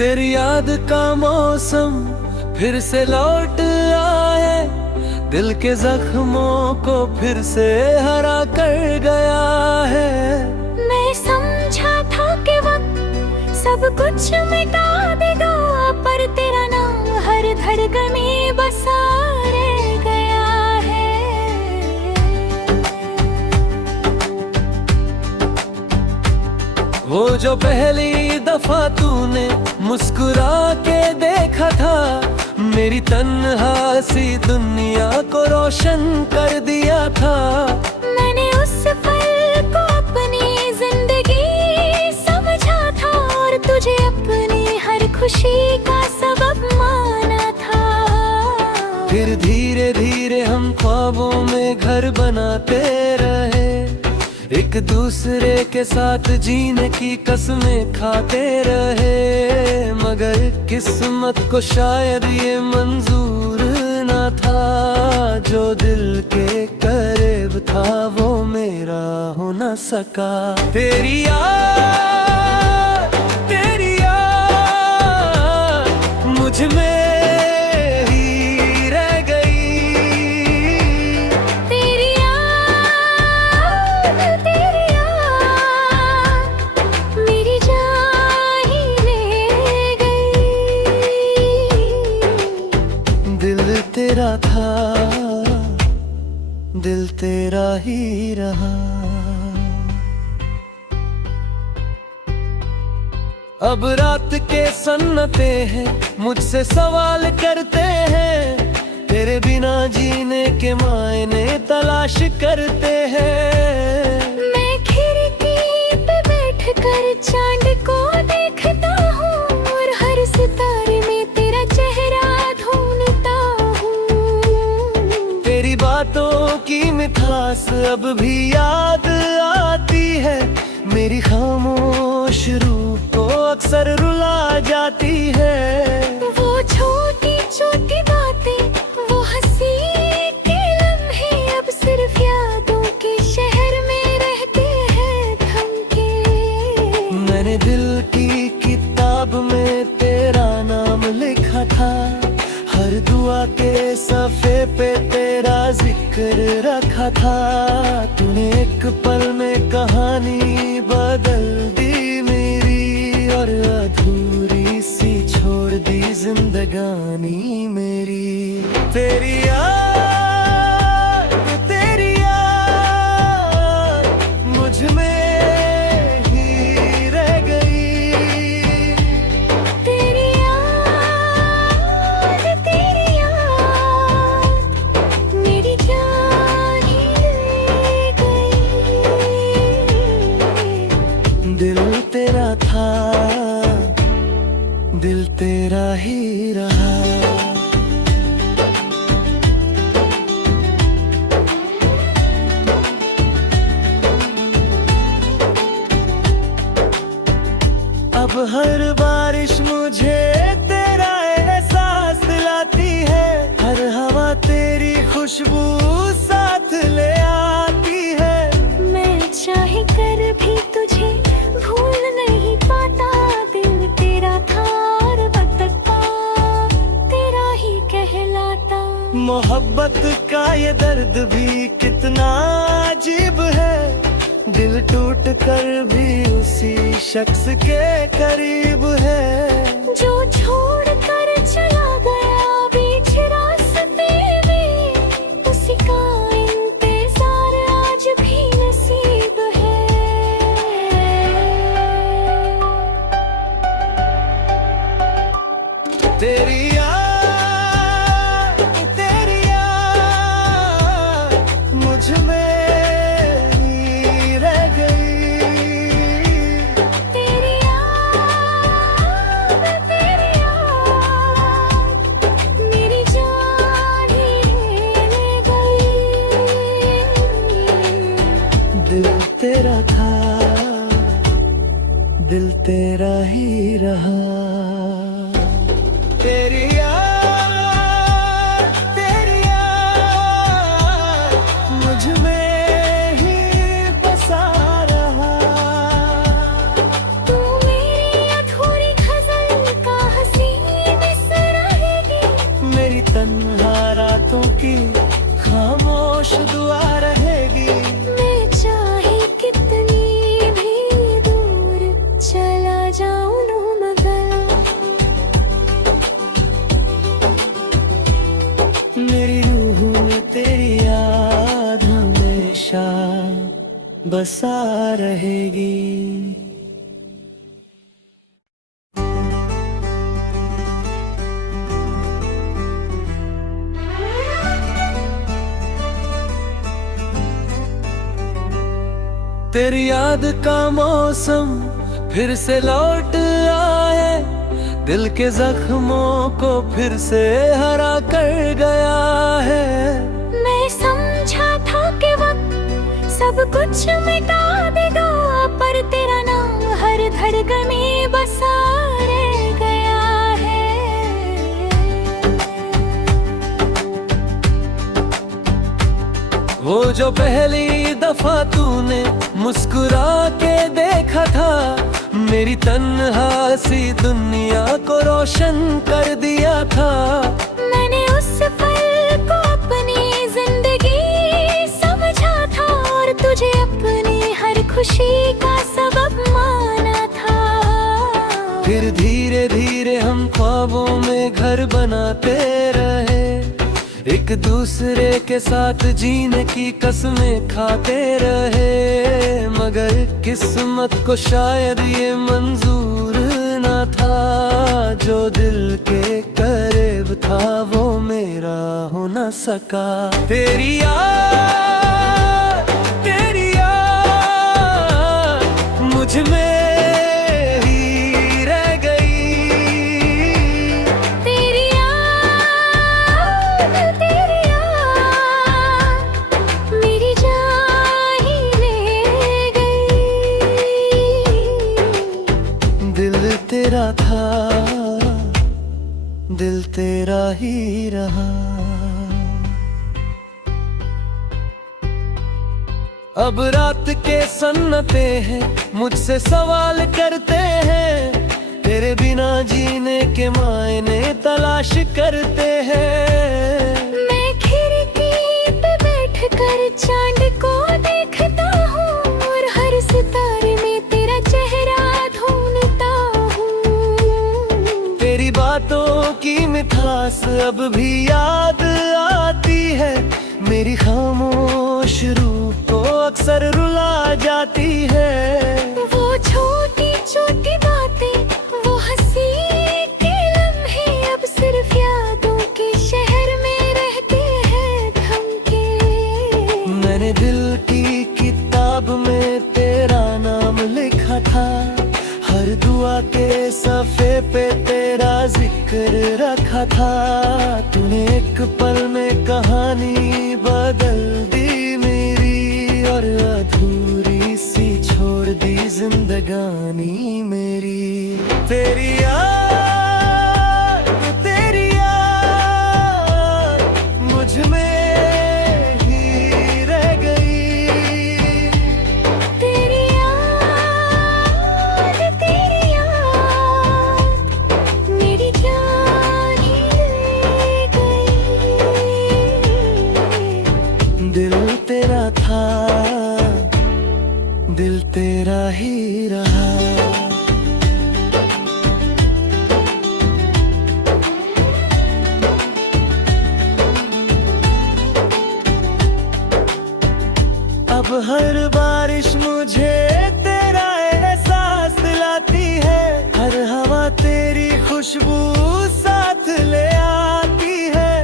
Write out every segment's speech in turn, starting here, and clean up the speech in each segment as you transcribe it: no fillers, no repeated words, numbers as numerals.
तेरी याद का मौसम फिर से लौट आए, दिल के जख्मों को फिर से हरा कर गया है। मैं समझा था कि वक्त सब कुछ मिटा देगा, पर तेरा नाम हर धड़कन में बसा रह गया है। वो जो पहली दफा तूने मुस्कुरा के देखा था, मेरी तन्हा सी दुनिया को रोशन कर दिया था। मैंने उस पल को अपनी जिंदगी समझा था, और तुझे अपनी हर खुशी का सबब माना था। फिर धीरे धीरे हम ख्वाबों में घर बनाते रहे, एक दूसरे के साथ जीने की कसमें खाते रहे। मगर किस्मत को शायद ये मंजूर न था, जो दिल के करीब था वो मेरा हो न सका। तेरी याद मुझ में तेरा था, दिल तेरा ही रहा। अब रात के सन्नते हैं मुझसे सवाल करते हैं, तेरे बिना जीने के मायने तलाश करते हैं। मैं खिड़की पे बैठकर चांद को देखता हूँ, और हर सितारे में तेरा चेहरा ढूंढता हूँ। तेरी बातों की मिठास अब भी याद आती है, मेरी खामोश रूह को अक्सर रुला जाती है। वो छोटी छोटी बातें, वो हंसी के लम्हे, अब सिर्फ यादों के शहर में रहते हैं थम के। मैंने दिल की किताब में तेरा नाम लिखा था, हर दुआ के सफ़े पे तेरा जिक्र रखा था। तूने एक पल में कहानी बदल दी मेरी, और अधूरी सी छोड़ दी जिंदगानी मेरी। तेरी याद मुझ में तेरा था, दिल तेरा ही रहा। अब हर बारिश मुझे तेरा एहसास दिलाती है, हर हवा तेरी खुशबू साथ ले आती है। मैं चाहे कर भी तुझे भूल नहीं पाता, दिल तेरा था और वक्त तेरा ही कहलाता। मोहब्बत का ये दर्द भी कितना अजीब है, दिल टूट कर भी उसी शख्स के करीब है। जो छोड़ कर चला गया बीच रास्ते में, उसी का इंतजार आज भी नसीब है। तेरी याद मुझ में ही रह गई। तेरी याद तन्हा रातों की खामोश दुआ रहेगी। मैं चाहे कितनी भी दूर चला जाऊं नो मगर, मेरी रूह में तेरी याद हमेशा बसा रहेगी। तेरी याद का मौसम फिर से लौट आए, दिल के जख्मों को फिर से हरा कर गया है। मैं समझा था कि वक्त सब कुछ मिटा देगा, पर तेरा नाम हर धड़कन में बसा रह गया है। वो जो पहली दफा तूने मुस्कुरा के देखा था, मेरी तन्हा सी दुनिया को रोशन कर दिया था। मैंने उस पल को अपनी जिंदगी समझा था, और तुझे अपनी हर खुशी का सबब माना था। फिर धीरे धीरे हम ख्वाबों में घर बनाते रहे, एक दूसरे के साथ जीने की कस्में खाते रहे। मगर किस्मत को शायद ये मंजूर न था, जो दिल के करीब था वो मेरा हो न सका। तेरी याद मुझ में तेरा था, दिल तेरा ही रहा। अब रात के सन्नते हैं मुझसे सवाल करते हैं, तेरे बिना जीने के मायने तलाश करते हैं। मैं खिड़की पे बैठकर चांद को देखता हूँ, और हर सितारे में तेरा चेहरा ढूंढता हूँ। तेरी बातों की मिठास अब भी याद आती है, मेरी खामोश रूह को अक्सर रुला जाती है। वो छोटी छोटी बातें, वो हंसी के लम्हे, अब सिर्फ यादों के शहर में रहते हैं थम के। मैंने दिल की किताब में तेरा नाम लिखा था, हर दुआ के सफ़े पे तेरा जिक्र रखा था। तूने एक पल में कहानी बदल दी मेरी, और अधूरी सी छोड़ दी जिंदगानी मेरी। तेरी याद मुझ में ही रह गई। तेरी याद मेरी जान ही ले गई। दिल तेरा था, दिल तेरा ही रहा। अब हर बारिश मुझे तेरा एहसास दिलाती है, हर हवा तेरी खुशबू साथ ले आती है।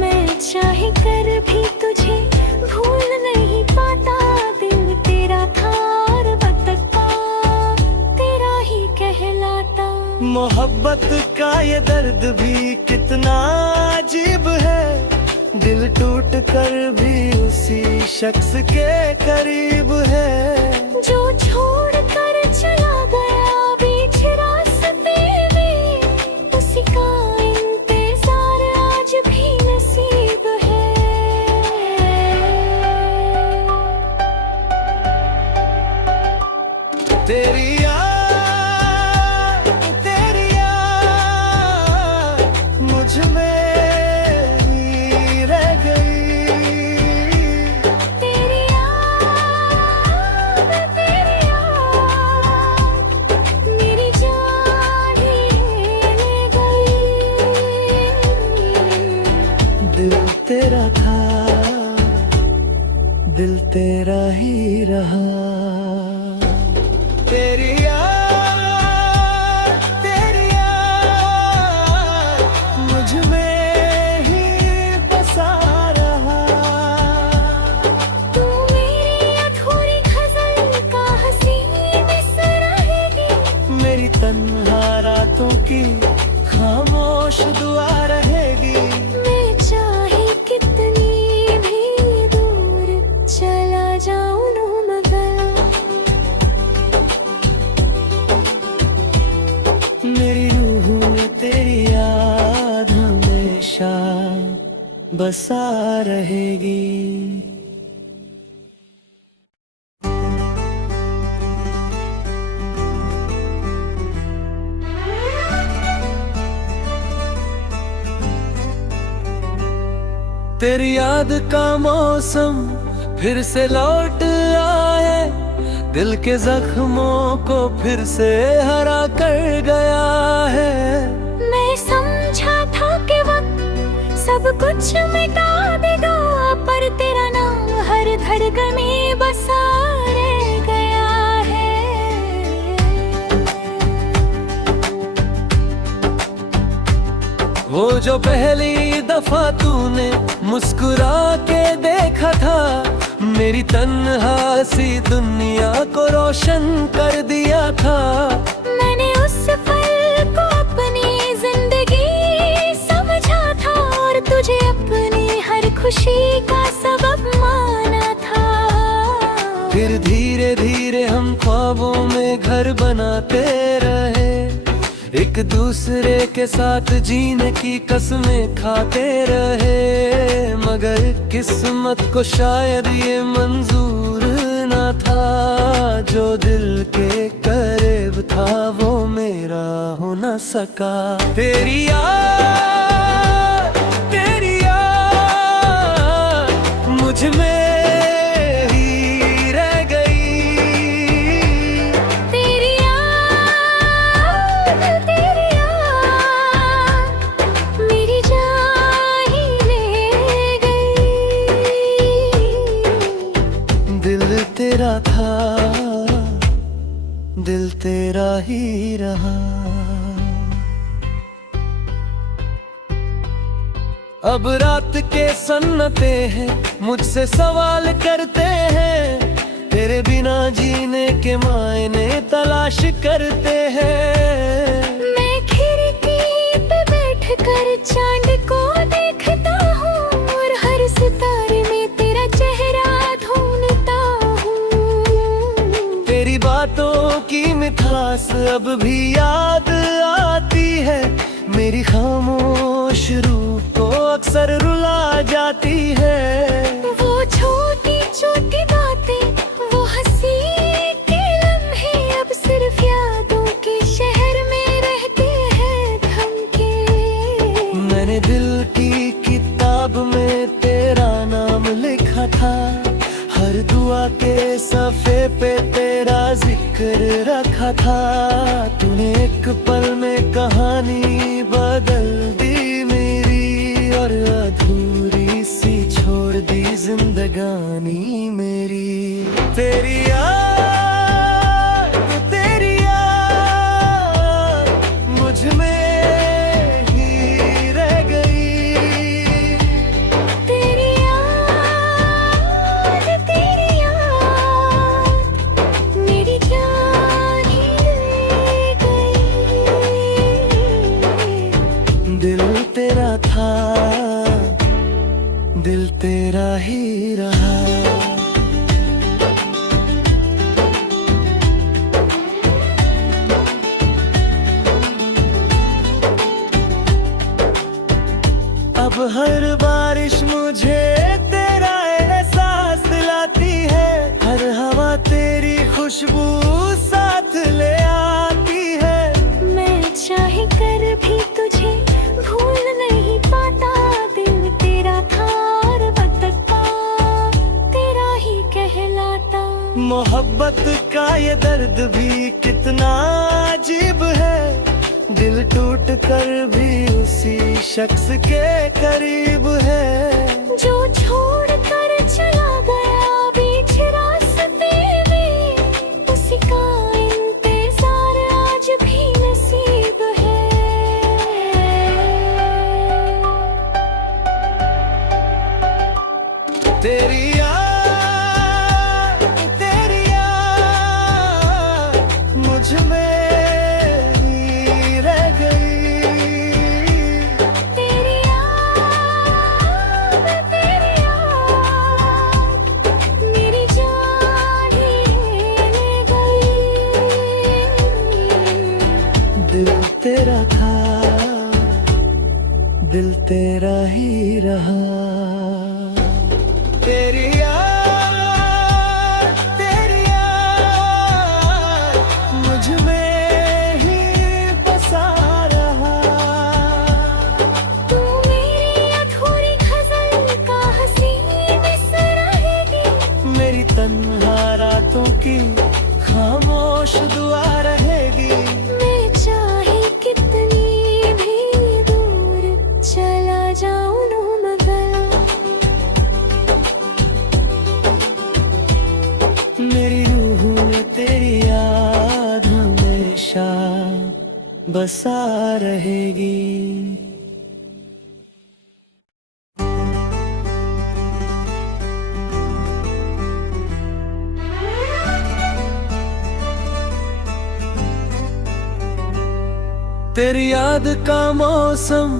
मैं चाहे कर भी तुझे भूल नहीं पाता, दिल तेरा था और अब तक तेरा ही कहलाता। मोहब्बत का ये दर्द भी कितना अजीब है, दिल टूट कर भी उसी शख्स के करीब है। जो छोड़ कर चला गया बीच रास्ते में, उसी का इंतजार आज भी नसीब है। तेरी याद मुझ में दिल तेरा था, दिल तेरा ही रहा। तेरी याद, तेरी याद मुझ में ही बसा रहा। तू मेरी अधूरी गजल का हसीन मिसर रहेगी, मेरी तन्हा रातों की खामोश दुआ रहेगी। मैं चाहे कितनी भी दूर चला जाऊं ना मगर, मेरी रूह में तेरी याद हमेशा बसा रहेगी। तेरी याद का मौसम फिर से लौट आए, दिल के जख्मों को फिर से हरा कर गया है। मैं समझा था कि वक्त सब कुछ मिटा देगा, पर तेरा नाम हर धड़कन में बसा रह गया है। वो जो पहली दफा तूने मुस्कुरा के देखा था, मेरी तन्हा सी दुनिया को रोशन कर दिया था। मैंने उस पल को अपनी जिंदगी समझा था, और तुझे अपनी हर खुशी का सबब माना था। फिर धीरे धीरे हम ख्वाबों में घर बनाते रहे, एक दूसरे के साथ जीने की कसमें खाते रहे। मगर किस्मत को शायद ये मंजूर न था, जो दिल के करीब था वो मेरा हो न सका। तेरी याद, तेरी याद मुझ में तेरा था, दिल तेरा ही रहा। अब रात के सन्नते हैं मुझसे सवाल करते हैं, तेरे बिना जीने के मायने तलाश करते हैं। मैं खिड़की पे बैठकर चांद को देखता हूँ, और हर सितारे में तेरा चेहरा ढूंढता हूँ। तेरी बातों की मिठास अब भी याद आती है, मेरी खामोश रूह को अक्सर रुला जाती है। वो छोटी छोटी बातें, वो हंसी के लम्हे, अब सिर्फ यादों के शहर में रहते हैं थम के। मैंने दिल की किताब में तेरा नाम लिखा था, हर दुआ के सफ़े पे तेरा जिक्र रखा था। तूने एक पल में कहानी बदल दी मेरी, और अधूरी सी छोड़ दी जिंदगानी मेरी। तेरी याद, तेरी याद मुझ में तेरा था, दिल तेरा ही रहा। अब हर बारिश मुझे तेरा एहसास दिलाती है, हर हवा तेरी खुशबू साथ ले आती है। मैं चाहे कर भी तुझे भूल नहीं पाता, दिल तेरा था और बतता तेरा ही कहलाता। मोहब्बत का ये दर्द भी कितना अजीब है, दिल टूट कर भी उसी शख्स के करीब है। जो छोड़ कर चला गया बीच रास्ते में, उसी का इंतजार आज भी नसीब है। तेरी याद मुझ में ही रह गई। तेरी याद मेरी जान ही ले गई। दिल तेरा था, दिल तेरा ही रहा। तेरी याद मुझ में ही बसा रहा। तू मेरी अधूरी गजल का हसीन मिस्र रहेगी। मेरी तन्हा रातों की खामोश दुआ रहेगी। मैं चाहे कितनी भी दूर चला जाऊं ना, मगर मेरी रूह में तेरी याद हमेशा बसा रहेगी। तेरी याद का मौसम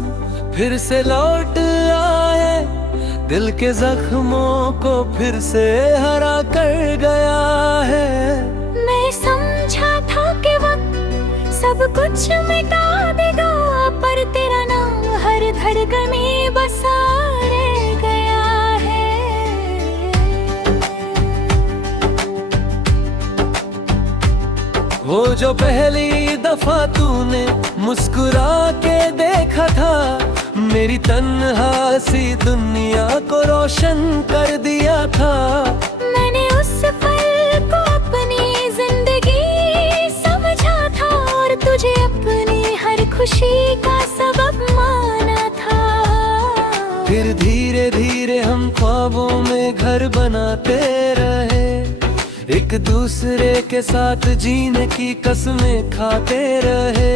फिर से लौट आए, दिल के जख्मों को फिर से हरा कर गया है। मैं समझा था कि वक्त सब कुछ मिटा देगा, पर तेरा नाम हर धड़कन में बसा रह गया है। वो जो पहली दफा तूने मुस्कुरा के देखा था, मेरी तन्हा सी दुनिया को रोशन कर दिया था। मैंने उस पल को अपनी जिंदगी समझा था, और तुझे अपनी हर खुशी का सबब माना था। फिर धीरे धीरे हम ख्वाबों में घर बनाते रहे, एक दूसरे के साथ जीने की कस्में खाते रहे।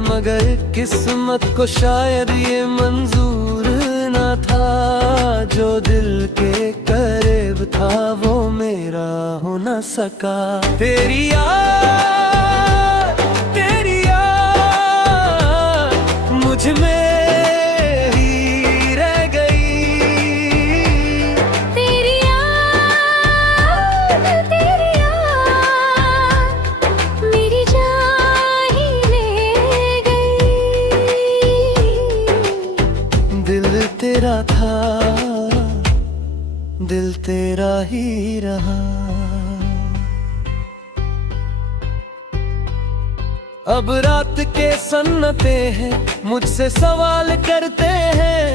मगर किस्मत को शायद ये मंजूर न था, जो दिल के करीब था वो मेरा हो न सका। तेरी याद मुझ में ही रह गई। तेरी याद मेरी जान ही ले गई। दिल तेरा था, दिल तेरा ही रहा। अब रात के सन्नते हैं मुझसे सवाल करते हैं,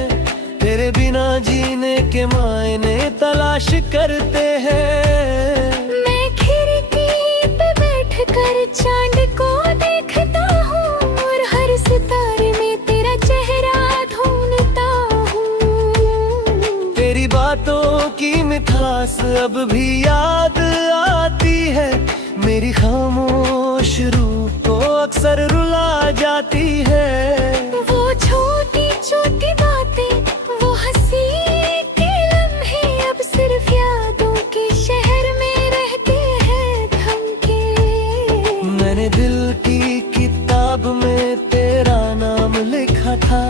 तेरे बिना जीने के मायने तलाश करते हैं। मैं खिड़की पे बैठकर चांद को देखता हूँ, और हर सितारे में तेरा चेहरा ढूंढता हूँ। तेरी बातों की मिठास अब भी याद आती है, मेरी खामोश रूह को अक्सर रुला जाती है। वो छोटी छोटी बातें, वो हंसी के लम्हे, अब सिर्फ यादों के शहर में रहते हैं थम के। मैंने दिल की किताब में तेरा नाम लिखा था,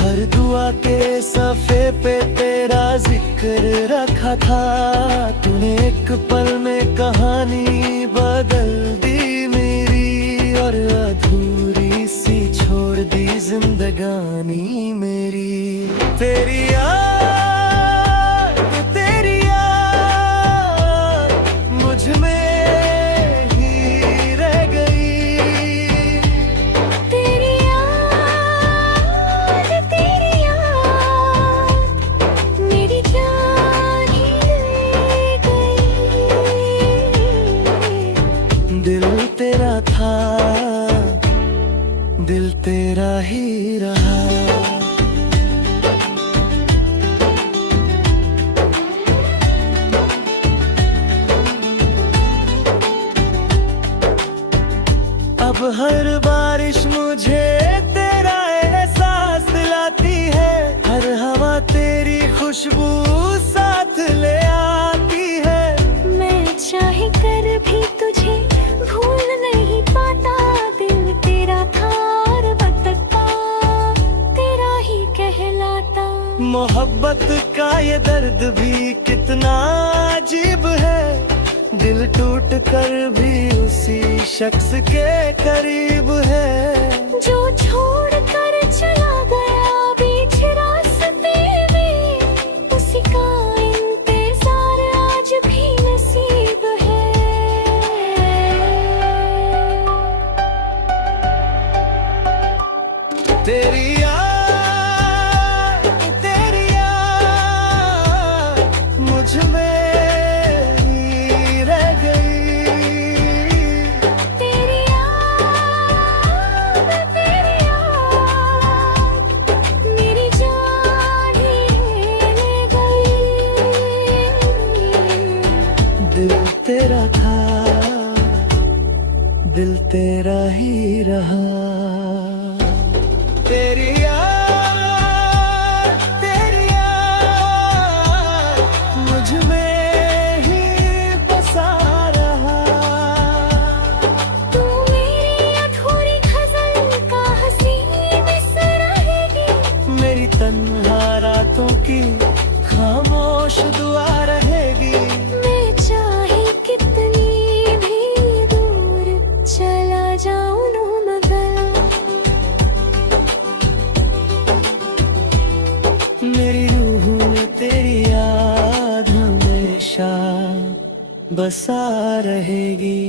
हर दुआ के सफ़े पे तेरा जिक्र रखा था। तूने एक पल में कहानी बदल दी मेरी, और अधूरी सी छोड़ दी जिंदगानी मेरी। तेरी याद मुझ में ही रह गई। तेरी याद मेरी जान ही ले गई। दिल तेरा था, खुशबू साथ ले आती है। मैं चाहे कर भी तुझे भूल नहीं पाता, दिल तेरा था और बतता तेरा ही कहलाता। मोहब्बत का ये दर्द भी कितना अजीब है, दिल टूट कर भी उसी शख्स के करीब है। जो छोड़ कर चला गया बीच रास्ते में, उसी का इंतजार आज भी नसीब है। तेरी याद मुझ में ही रह गई। तेरी याद मेरी जान ही ले गई। दिल तेरा था, दिल तेरा ही रहा। तेरी याद मुझ में ही बसा रहा। तू मेरी अधूरी गजल का हसीन मिसर रहेगी, मेरी तन्हा रातों की खामोश दुआ रहेगी। मैं चाहे कितनी भी दूर चला जाऊं न मगर, मेरी रूह में तेरी याद हमेशा बसा रहेगी।